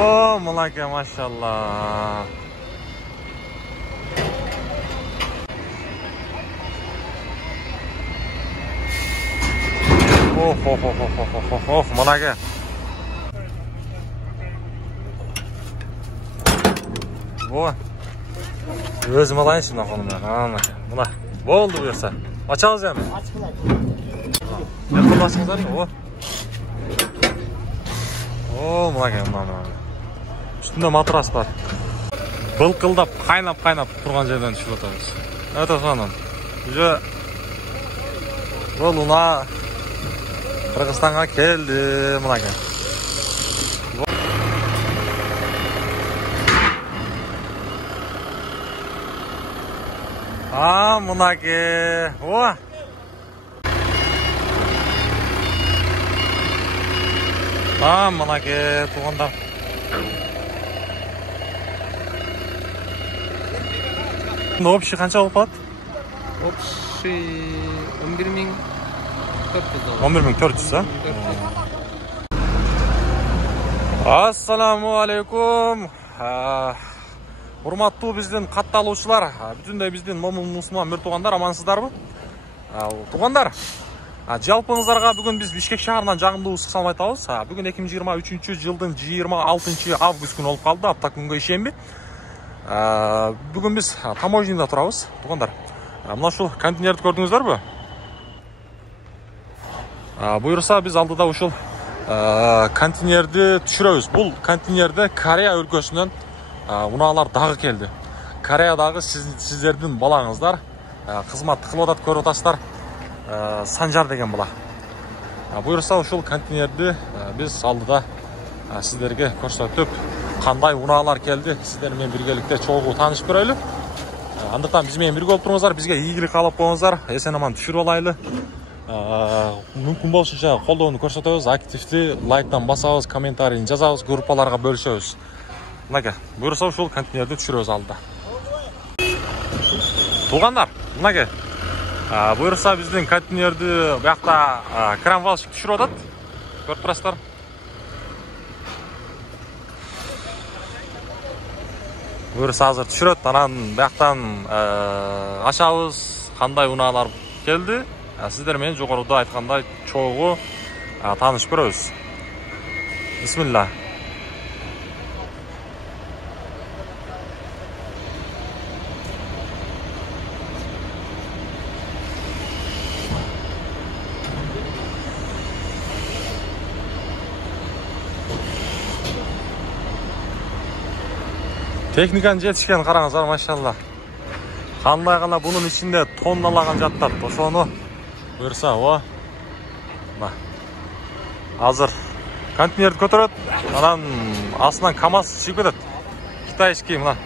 О, мынаке, машалла. Ох, мынаке. О, өзім алайыншы мына қолымда. Мына, болды бұйырса. Açalız yani. Yakınlaşыңыздар. О, мынаке, үстінде матрас бар. Былқылдап, қайнап тұрған жерден түсіп отырмыз. Это соның. Уже бұл ұна Қырғызстанға келді, мынаке. Мынаке. О! Мынаке, туғандар. Общий қанша болып қалады? Общий 11.400. 11.400, Ассаламу алейкум. Урматтуу биздин катталуучулар, бүтүндөй биздин момун мусулман мөр туугандар, амансыздарбы? Туугандар, жалпыңыздарга бүгүн биз Бишкек шаарынан жагымдуу ысык салам айтабыз. Бүгүн 2023 жылдын 26 август күнү болуп калды, апта күнгө ишенби. Бүгүн биз таможняда турабыз, туугандар. Мына ушул контейнерди көрдүңүздөрбү? Буюрса биз алдыда ушул контейнерди түшүрөбүз. Бул контейнерде Корея өлкөсүнөн унаалар дагы келди. Кореядагы сиздердин балаңыздар кызматты кылып атат, көрүп атасыздар. Санжар деген бала. Буюрса ушул контейнерди биз алдыда сиздерге көрсөтүп, кандай унаалар келди, сиздер менен биргеликте чогуу таанышып көрөлү. Андыктан биз менен бирге болуп туруңуздар, бизге ийгилик каалап коюңуздар, эсен аман түшүрүп алайлы. Мүмкүн болушунча колдоону көрсөтөбүз, активди лайктан басабыз, комментарийин жазабыз, группаларга бөлүшөбүз. Мынаке, буюрса ушул контейнерди түшүрөбүз алда. Туугандар, мынаке, буюрса биздин контейнерди буякта кранвалщик түшүрүп атат. Көрүп турасыздар. Буюрса азыр түшүрөт, анан буяктан ачабыз, кандай унаалар келди. Сиздер менен жогоруда айткандай чогуу таанышып көрөбүз. Бисмилла. Техниканын жетишкен караңыздар, машалла. Кандай гана бунун ичинде тонналаган жаттат. Ошону буюрса, азыр контейнерди көтөрөт, анан астынан КамАЗ чыгып кетет. Китайский мына.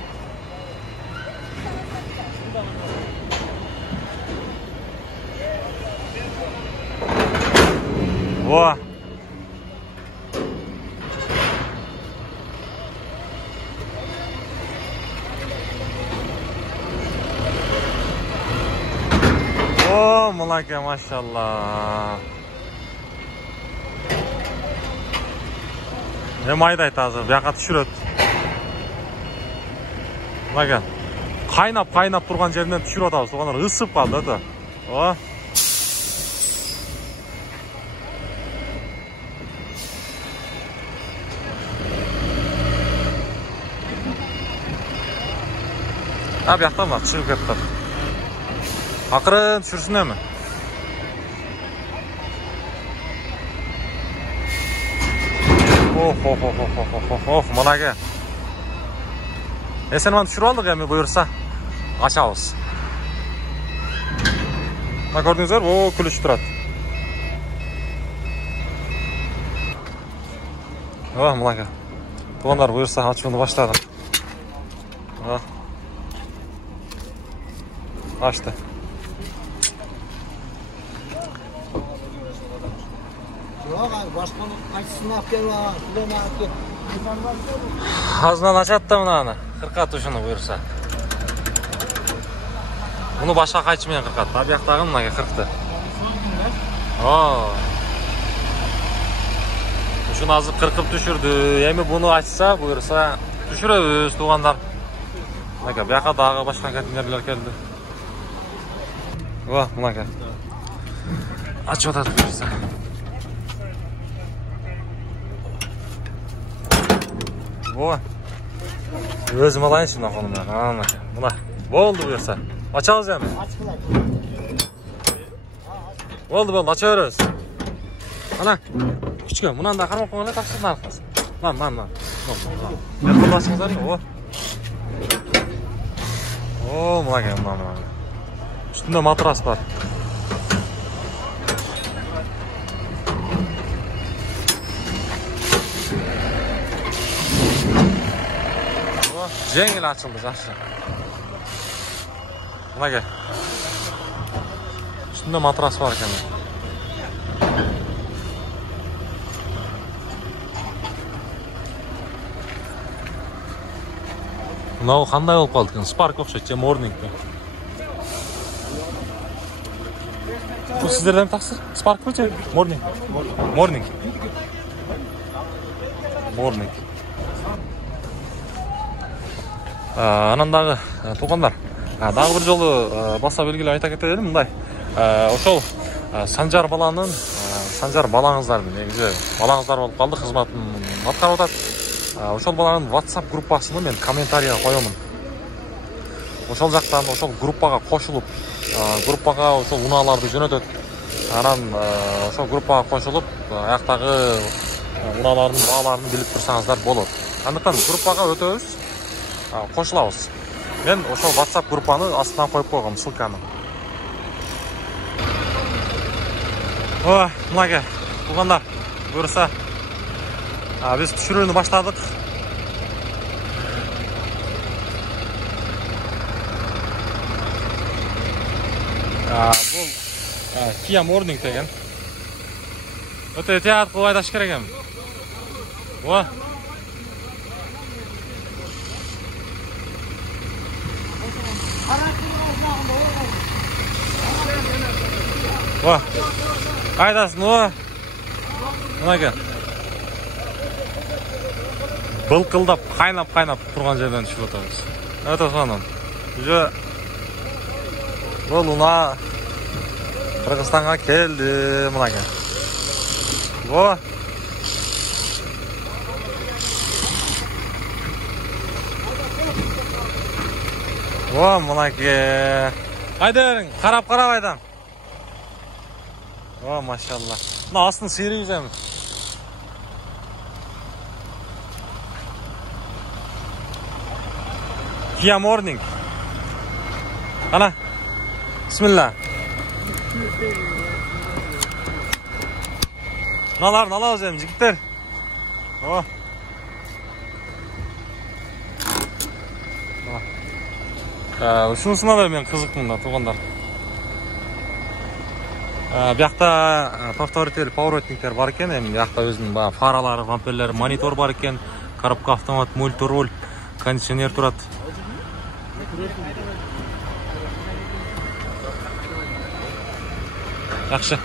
Мынаке, машалла. Эми айдайт азыр, бияка түшүрөт. Мынаке, кайнап турган жеринен түшүрүп атабыз. Туугандар, ысып калды да. Бияктан бар, чыгып кетти. Акырын түшүрсүн эми. Мынаке. Эсен аман түшүрүп алдык, эми буюрса ачабыз. Мына көрдүңүздөр, күлүшүп турат. Мынаке. Туугандар, буюрса ачууну баштадым. Açtı. Ağzından açat da mına kırkat tuşunu buyursa. Bunu başa kaçmayan kırkat. Tabi yaktağın mına kırktı. Şunu azı kırkıp düşürdü. Emi bunu açsa buyursa düşüröbüz tuğanlar. Mınaka buyaka dagı başka kontinerler geldi. Vah mınaka. Açıp atat buyursa. Vah. Özüm alayın şimdi oğlum ben. Mınaka. Buna. Oldu buyursa. Açalım yani. Oldu açıyoruz. Ana. Küçük bundan da karmak koyana taksın arkası. Lan. Yakın basınızlar ya o. Oo mınaka. Üstünde matras var. Jengil açıldı aşağı. Buna gel. Üstünde matras var ekan. Mынау qanday bo'lib qoldi ekan? Spark o'xshaydi, Morningga. Bu sizlardan taqsir? Spark bo'cha? Morning. Ananдағы туғандар. Дағы бір жолы баса белгілі айта кетелім мындай. Ошол Санжар балаңыздардың негізі балаңыздар болып қалды, қызматын атқарып атат. Ошол баланын WhatsApp группасыны мен комментарийға коёмун. Ошол жактан ошол группага кошулуп, группага ошол унааларды жөнөтөт. Анан ошол группага кошулуп, аяктагы унаалардын бааларын билип турсаңыздар болот. Андыктан группага өтөбүз, кошулабыз. Мен ошол WhatsApp группаны астынан коюп койгом, ссылканы. Мынага, тугандар, буюрса biz düşürüğünü başladık. Bu Kia Morning деген. Öte teat kolaydaş keregem. O. O. Aydasın o. Buna gel. Былқылдап, қайнап тұрған жерден түсіп отырмыз. Өте соның. Бұл ұна Қырғызстанға келді, мұнаке. Мұнаке. Айдерің, қарап айдам. Машалла. Мұна астын сиыры үземіз. Kia Morning. Ana. Bismillah. Nalar özüm jigitler. Ушунусуна да мен кызыктым да туугандар. Биякта повторитель поворотниктер бар экен, эми биякта өзүнүн баягы фаралары, лампелери, монитор бар экен, коробка автомат, мультируль, кондиционер турат. Yaxşı.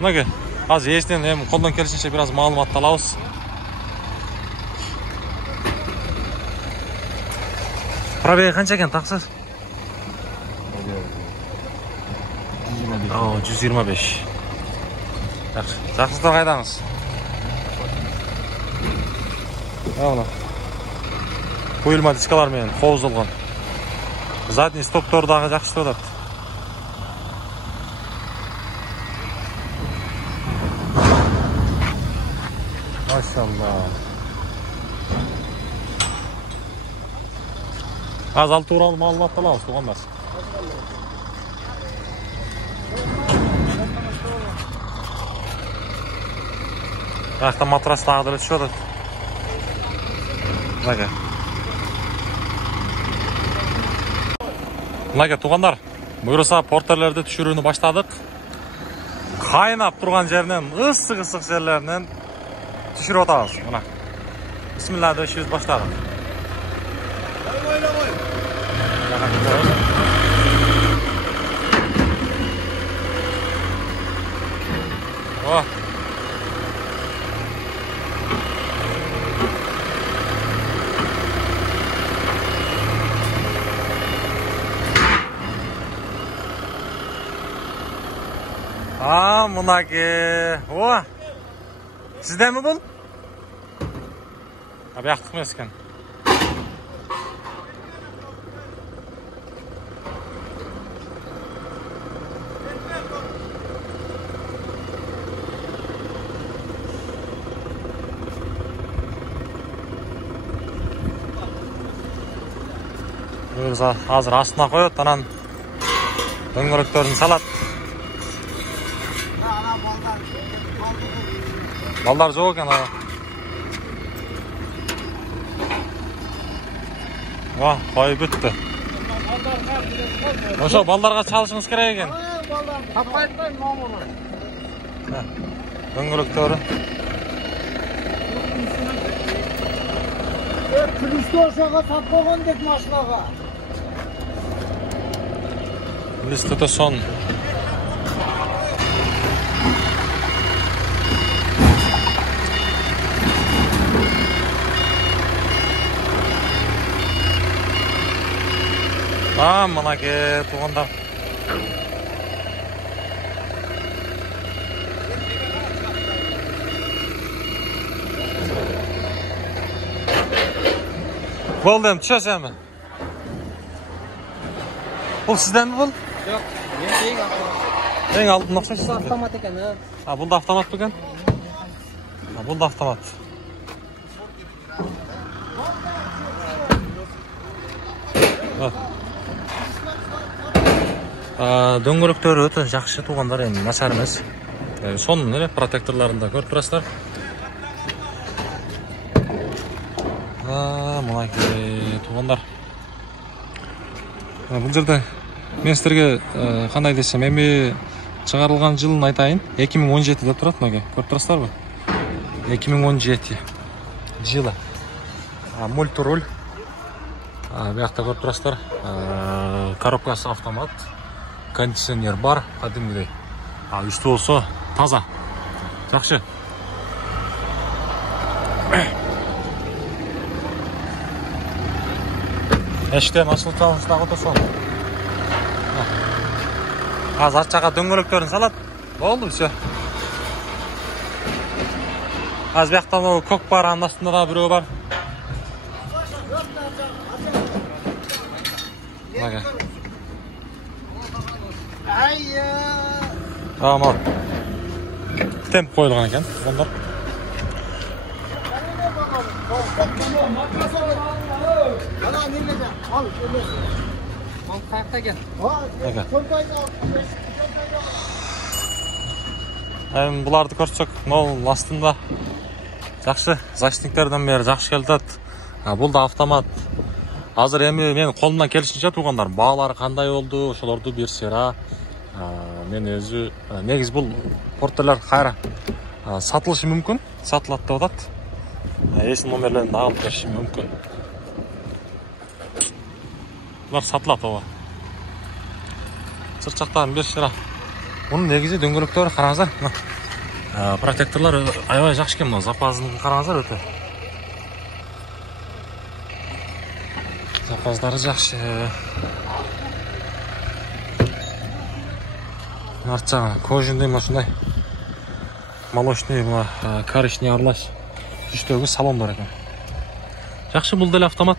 Mınaka, az eşten hem koldan kelişince biraz malumat alabız. Probegi qancha ekan taqsir? 125. Yaxşı. Жақсыздар қайдаңыз? Мына. Қойылма дискалар менен қоздолған. Задний стоптордағы жақсы өтат. Maşallah. Az altı uğralı malumat alalım, tuğanlar. Ayakta matras dağıdırı düşüyordu. Mınaka tuğanlar, buyursa porterlerde düşürüğünü başladık. Kaynap durgan жеринен, ысык жерлеринен düşürüp atабыз. Мына. Bismillah da işimiz başladık. Mınake. O. Sizden mi bul? Abi yaktık mı esken? Hazır астына koyuyor, анан дөңгөлөктөрүн салат. Балдар жоқ екен ана. Қой бүтті. Ошо балдарға чалышыңыз керек екен. Дөңгөлөктөрү. Плюсті ошаға тап қойған дек машинаға. Листіті сон. Мынаке туғандар. Болдым, түшесемі? Бұл сізден бұл? Жоқ, мен ең автомат. Ең алдын ұқсайсыз? Бұл автомат екен, Бұл да автомат бөкен? Бұл да автомат. Дөңгөлөктөрү өтө жакшы туғандар, эми начар эмес. Сонун эле протекторларында көрүп турасыздар. Мынакей туғандар. Бул жерде мен сіздерге кандай десем, эми чыгарылган жылын айтайын. 2017 деп турат, мынакей. Көрүп турасыздарбы? 2017 жылы. Мультируль. Биякта көрүп турасыздар. Коробкасы автомат. Кондиционер бар, кадимгидей. Үстү болсо таза. Жакшы. Эштен ачылып чалынышта отурсун. Азыр арчага дөңгөлөктөрүн салат. Болду, всё. Азыр бияктан о көк бар, анын астында да бирөө бар. Мага. Tamam. Temp koyulgan ekan, bunlar. Буларды көрсөк, нол астында жакшы, защитниктерден бери жакшы келет. Бул да автомат. Азыр эми мен колумдан келишинче тугандар, баалары кандай болду, ошолорду бир сыйра мен өзү негиз бул портерлер кайра сатылышы мүмкүн, сатылат деп атат. Эсин номерлерин да алып беришим мүмкүн. Булар сатылат ооба. Чырчактарын бир сыйра. Мунун негизи дөңгөлөктөрү караңыздар. Протекторлор аябай жакшы экен, мына запасын караңыздар өтө. Запаздары жакшы. Арча кожундой машиндай. Молочный, коричневый аралаш. Түштөгү салон бар экен. Жакшы, бул деле автомат.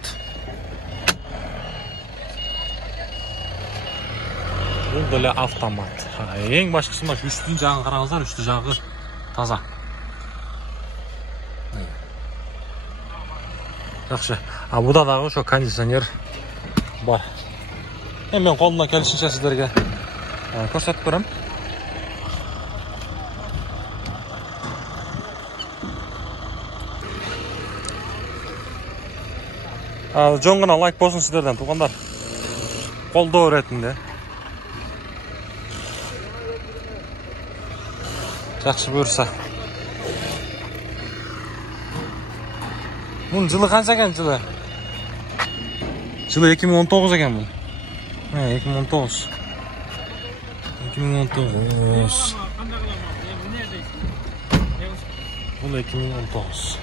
Бул деле автомат. Эң башкысы мына үстүн жагын караңыздар, үстү жагы таза. Жакшы. Буда дагы ошо кондиционер бар. Мен колумдан келишинче сиздерге көрсөтүп берем. Жон гана лайк болсун сиздерден, тугандар. Колдоо иретинде. Жакшы буюрса. Бунун жылы канча экен жылы? Жылы 2019 экен бул. 2019. 2019. Бул 2019.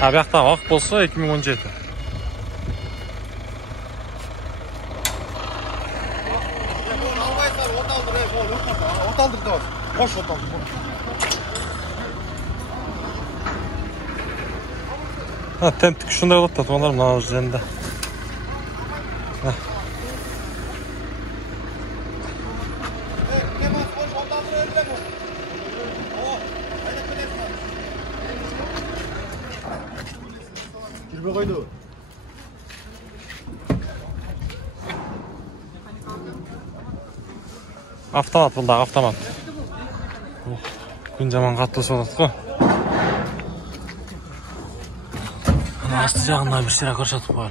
Биякта ак болсо 2017. Koş otalım. Ha, temtik şunday olup da toğanlarım lan üzerinde. Girme koydu. Avtomat buldu, avtomat. Gün zaman katlı solat ko. Astı жағынан bir şeyler ko'rsatib qo'ylar.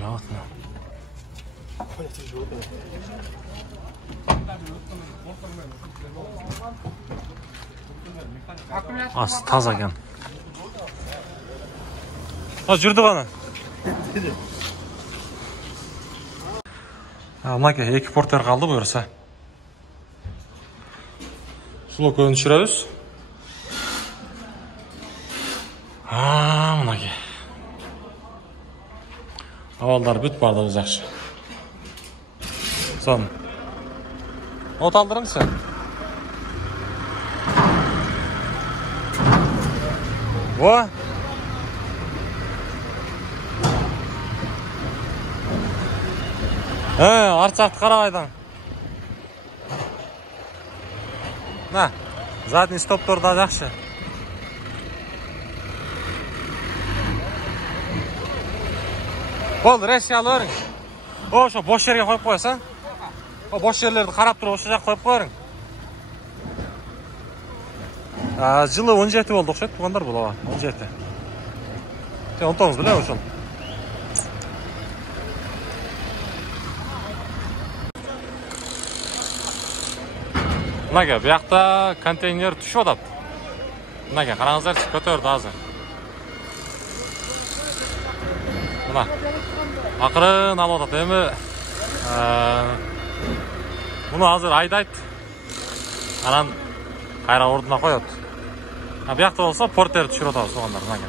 Asti toza ekan. Ha, yurdi qani. Ha, maka ikki porter qoldi buyursa. Sulokoni tushiramiz. Ha, maka. Avvallar büt barda biz yaxshi. Son. Ot aldırım sen. O. Arçaktı Qarabağaydan. Na, zadniy stoptorda yaxshi. Bo'ldi, rasiyalı o'ring. O'sha bosh yerga qo'yib qo'yasan. O bosh yerlarni qarab turib o'sha yoqqa qo'yib qo'ying. Yılı 17 bo'ldi o'xshaydi, tuğanlar bu, 17. Sen 19 bilan o'shal. Bunaqa bu yoqda konteyner tushyapti. Bunaqa qarangizlar, ko'tardi hozir. Buna. Aqrin alyapti. Endi buni hozir haydaydi. Anan qayra o'rnina qo'yadi. Ha, bu yoqda bo'lsa porter tushirib o'tamiz to'g'onlar bunaqa.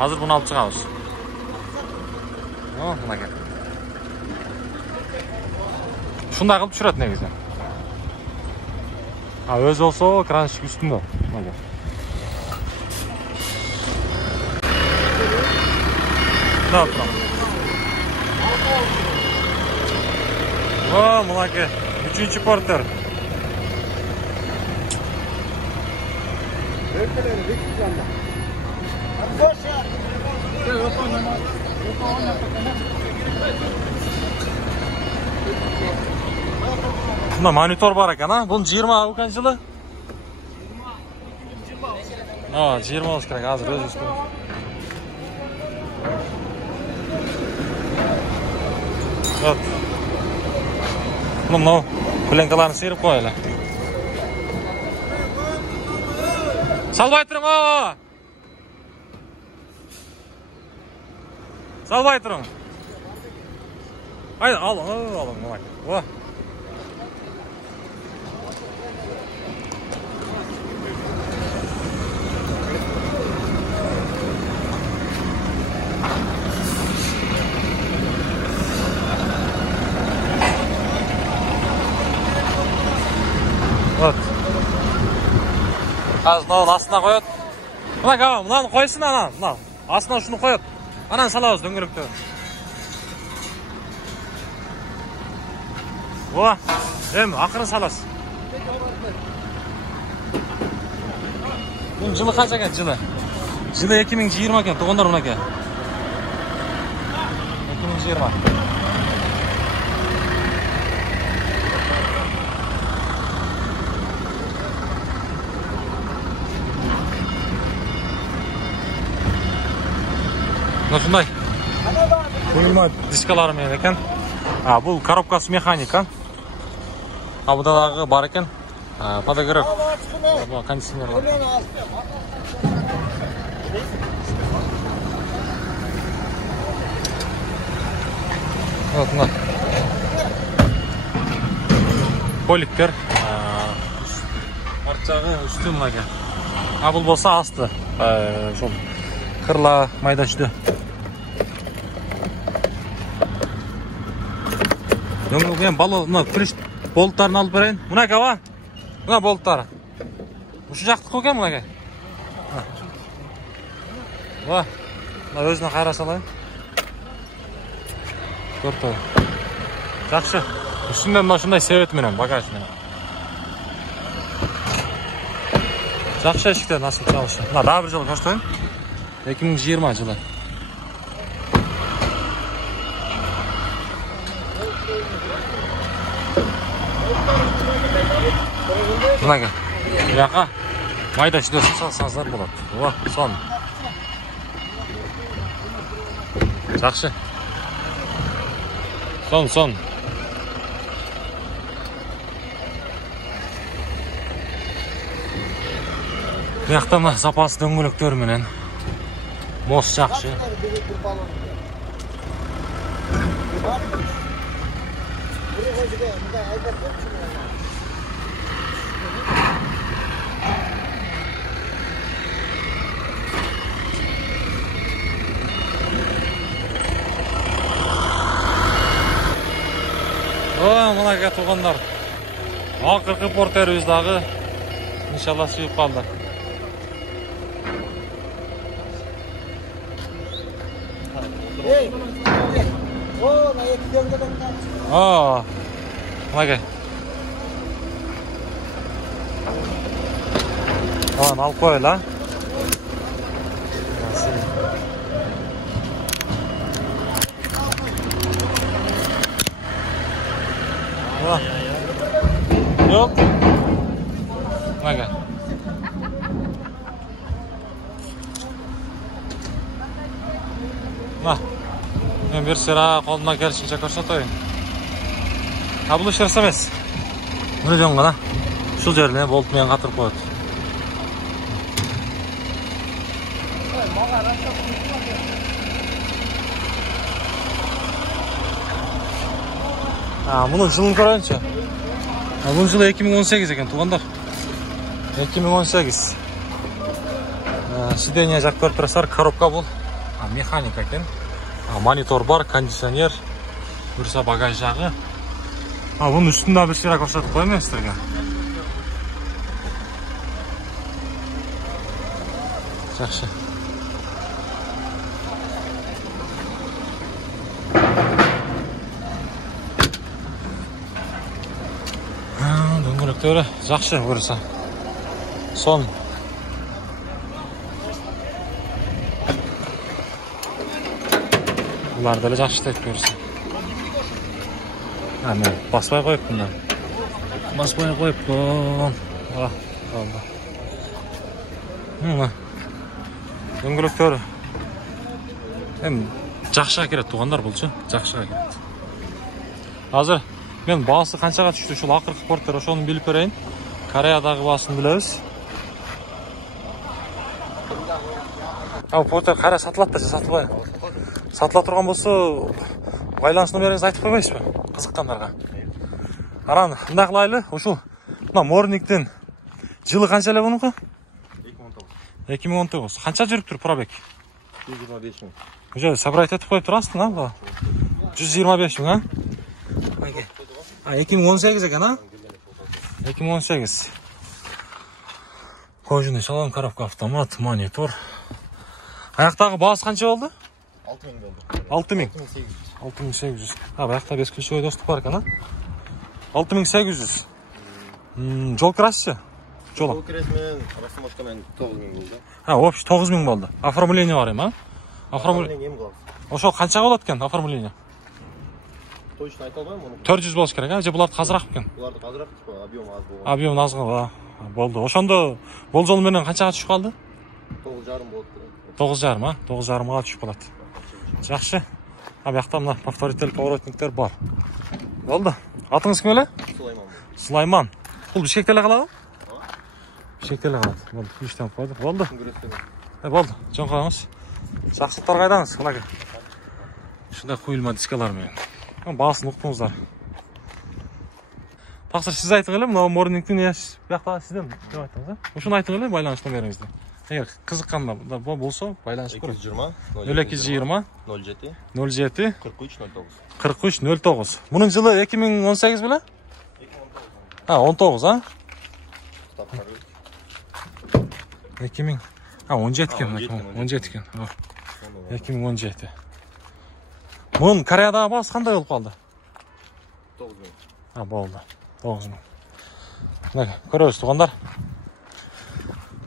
Hozir buni olib chiqamiz. Bunaqa. Shunday qilib tushiradi negizi. Ha, o'zi olsa kranchik ustunda. Bunaqa. Tamam. O, bunaqa. 3-chi porter. Bunda monitor var ekan, ha? Bunun 20 o'tgan yili? 20 bo'lish kerak, hozir o'zingiz ko'ring. Evet. Bunu plenkalarını sıyırıp koyalım. Salvay turun o. Salvay turun. Haydi alın. O. Evet. Az bunun aslına koyut. Buna kavam, bunun koysun anan. Aslına şunu koyut. Anan salağız döngürüktü. O. Hem akırın salas. Bunun yılı kaç eken yılı? Yılı 2020 eken. Toğunlar buna eken. 2020. Şunday. Qo'yilma diskalarım ekan. Bu korobkasi mexanika. Bu da bar ekan. Podogrev. Bu konditsioner var. Evet, bunlar. Polikler. Arçağı üstü bunaqa. Bu bo'lsa asti. Şol kırla maydaşdı. Ben balı, buna kuliş boltlarını alıp vereyim. Buna kava? Buna boltlar. Uшу жақтық екен мынage. Ва. Мына өзіне қайра салайын. Көрді. Жақсы. Үстінде мына шындай себетменен, багажменен. Жақсы ешіктер насып çalışы. Мына да бір жыл көштойын. 2020 жылы. Мынage. Яқа. Майда шүдесін салсаңыздар болады. О, сон. Жақсы. Сон. Бұяқта мына запасы дөңгелектер менен. Мос жақсы. Мынage туғандар. Ақырқы портеріміздағы иншалла сүйіп қалды. Мынage. Алып қойыл, а? Yok. Mage. Men bir sıra koluna gelişince ko'rsatayın. Ha bu iş емес. Bunu diyorum gana. Şu yerine boltmayan katırıp koydu. Bunun жылын көрейінші. Bunun жылы 2018 екен туғандар. 2018. Сиденье жақ көріп тұрсыздар, коробка бұл. Механика екен. Монитор бар, кондиционер. Бүрса багаж жағы. Бұның үстінде бір ширақ көрсетіп қоймын сіздерге. Жақсы. Дөңгелектері жақсы көрсі. Сон. Бұларды әлі жақсы тәйт көрсі. Баспай қойып бұнда. Баспай қойып бұн. Дөңгелектері. Жақшыға керет туғандар бұл шы. Жақшыға керет. Азыр мен басы қаншаға түшті, шул ақырқы порттер, ошоны біліп берейін. Кореядағы басын білеміз. Порттер қара сатылады да, сатылбай. Сатыла тұрған болса, байланысыны беріңіз айтып қоймайсыз ба? Қызыққандарға. Аран, мында қылайлы, ошол. Мына Морниктен жылы қанша әлі бұныңқы? 2019. Қанша жүріп тұр пробег? 125 мың. Уже собрать етіп қойып тұрасың, а? 125 мың, а? 2018 екен, а? 2018. Кожаный салон, коробка, автомат, монитор. Аяқтағы басы қанша болды? 6000 болды. 6000. 6800. Аяқта 5 ключевой доступ бар екен, а? 6800. Жол кірассы? Жол кіресімен, расмоткамен 9000 болды. Общий 9000 болды. Оформление бар ема? Оформление ем қалды. Ошол қанша болады екен оформление? Точно айта алмаймын оны. 400 болса керек, а? Же бұларды қазырақ екен? Бұларды қазырақ, объем аз болды. Объем аз болды. Ошондо бол жол менен қаншаға түшүп қалды? 9,5 болды. 9,5, а? 9,5ға түшүп қалады. Жақсы. Аяқта мына повторитель поворотниктер бар. Болды. Атыңыз кім эле? Сулайман. Сулайман. Бұл Бишкектеле қалады? Бишкектеле қалады. Болды, иштен қойдық. Болды. Болды. Жон қойыңыз. Жақсылықтар қайдаңыз? Мына шындай құйылма дискалар менен. Басын ұқтыңыздар. Тақсыр сіз айтың еле, мына Морнингтің бұяқта сізден деп айттыңыз, а? Ушуну айтың еле, байланышты беріңізді. Егер қызыққанда болса, байланышты көріңіз. 220 07 07 43 09. Мұның жылы 2018 біле? 19, а? 2000 17 eкен, 17 eкен. 2017. Bunun Koreyaдағы бағасы қандай болып қалды? 9000. Болды. 9000. Мына көресіз туғандар.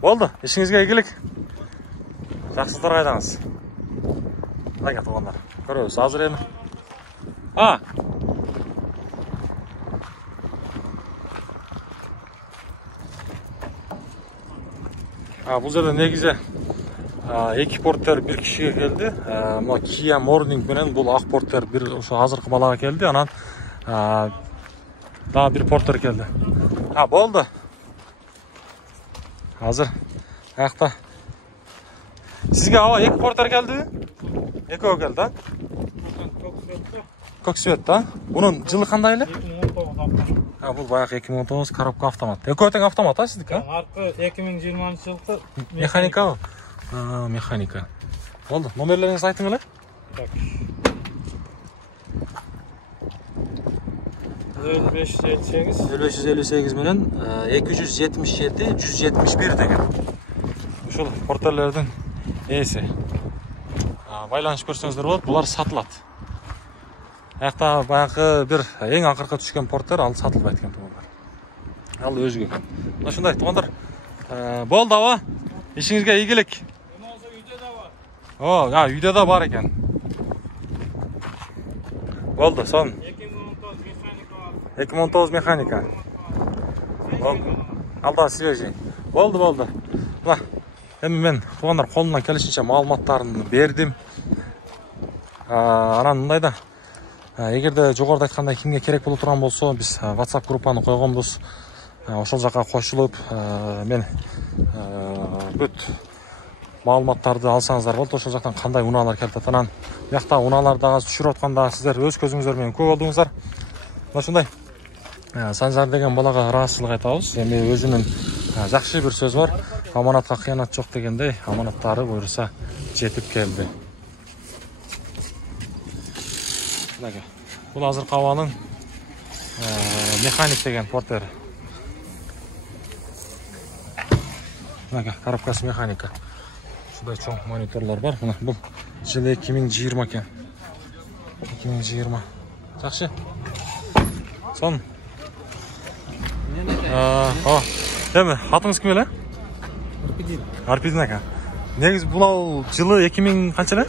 Болды, ішіңізге игілік. Жақсылар қайдаңыз. Мына туғандар. Көресіз, азыр енді. Бұл жерде негізі екі порттер бір кішіге келді. Kia Morning менен бұл ақ порттер бір азырқы балаға келді. Анан daha bir porter geldi. Болды. Hazır. Ayakta. Sizge екі porter geldi. Екеу geldi ha? Көксует, Bunun жылы қандай эле? 2019 Бұл баяғы 2019 коробка автомат. Екеу тең автомат, сіздікі? Арқы 2020 жылғы Механика. Механика. Болды. Номерлеріңізді айтыңыз. 558 менен 277 171 деген. Ушул портерлердин ээси. Байланыш көрсөңүздөр болот, булар сатылат. Аякта баягы бир эң акыркы түшкөн порттер ал сатылбайт экен туугандар. Ал өзгө. Мына ушундай туугандар. Болду аба. Ишиңизге ийгилик. Үйдө да бар экен. Болду, сон. 2019 механика. Алда свежий. Болды. Мына эми мен туугандар колумдан келишинче маалыматтарын бердим. Анан мындай да эгерде жогоруда айткандай кимге керек боло турган болсо, биз WhatsApp группаны койгонбуз. Ошол жака кошулуп, мен бүт маалыматтарды алсаңыздар болот. Ошол жактан кандай унаалар келип жатат. Анан биякта унааларды дагы түшүрүп атканда сиздер өз көзүңүздөр менен көрүп алдыңыздар. Мына ушундай Санжар деген балага ыраазычылык айтабыз. Эми өзүнүн жакшы бир сөз бар. Аманатка кыянат жок дегендей, аманаттары буйруса жетип келди. Бул азыркы абанын механик деген портер. Коробкасы механика. Ушундай чоң мониторлор бар. Мына бул жылы 2020 экен. 2020. Жакшы. Сон. Эми атыңыз ким эле? Арпидин ака. Негиз бул жылы 2000 канча эле?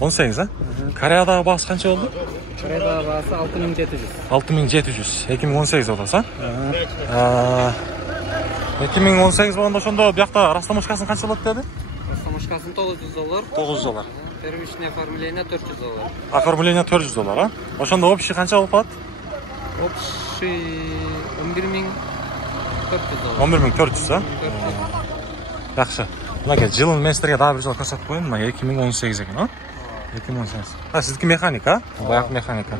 18, Кореядагы баасы канча болду? Kore'dagi bası 6700. 6700. 2018 odası. 2018 болгондо ошондо биякта растаможкасын канча болот деди? Растаможкасын $900. $900. Первичное оформление $400. Оформление $400, Ошондо общий канча болуп калат? Общий 11400. 11400, Жакшы. Мына жылын мен сиздерге дагы бир жолу көрсөтүп коеюн. Мына 2018 экен, 2018. Сиздики механика, баягы механика.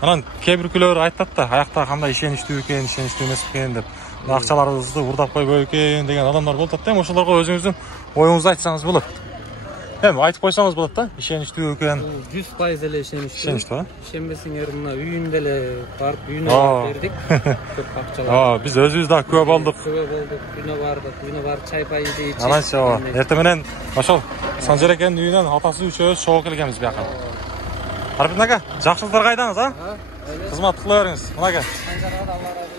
Анан кээ биркөлөр айтат да, аякта кандай ишеничтүү экен, ишеничтүү эмес экен деп, акчаларыбызды урдап койбой экен деген адамдар болот да. Эми ошолорго өзүңүздүн оюңузду айтсаңыз болот. Эми айтып койсоңуз болот да, ишеничтүү экен. 100% эле ишеничтүү. Ишеничтүү, Ишенбесеңер мына үйүндө эле барып үйүнө бердик. Көп акчалар. Биз өзүбүз да күбө болдук. Үйүнө бардык, чай пай ичип. Ананча эртең менен ошол Санжар экенин үйүнөн атасы үчөөбүз чогуу келгенбиз бияка. Арбин ака, жакшылыктар кайдаңыз, Кызмат кыла бериңиз. Мына Санжарга да Алла ыраазы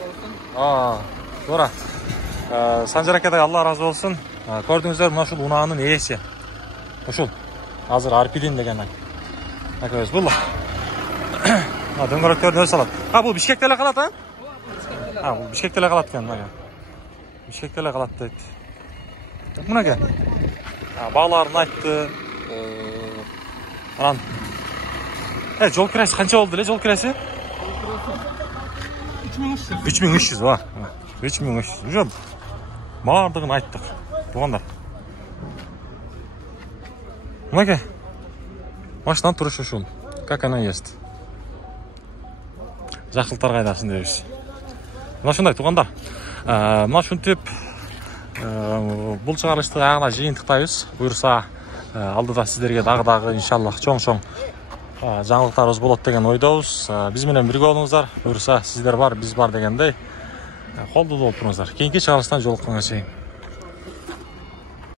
болсун. Туура. Санжар акадан Алла ыраазы болсун. Көрдүңүздөр, мына ушул унаанын ээси. Ушул азыр Арпидин деген акабыз бул. Дөңгөлөктөрдү өзү салат. Бул Бишкекте эле калат, Бул Бишкекте эле калат экен, мага. Бишкекте эле калат дейт. Мынага. Бааларын айтты. Анан жол кирesi канча болду эле, жол кирesi? 3300, 3300. Уже баардыгын айттык. Туугандар. Мынага. Машинадан туруш ушул. Как она есть. Жакшылыктар кайдасын дейбиз. Мына ушундай туугандар. Мына ушинтип бул чыгарылышты аягына жыйынтыктайбыз. Буюрса алдыда сиздерге дагы иншаллах чоң жаңылыктарыбыз болот деген ойдобуз. Биз менен бирге болуңуздар. Буюрса сиздер бар, биз бар дегендей колдоо болуп туруңуздар. Кийинки чыгарылыштан жолукканга чейин.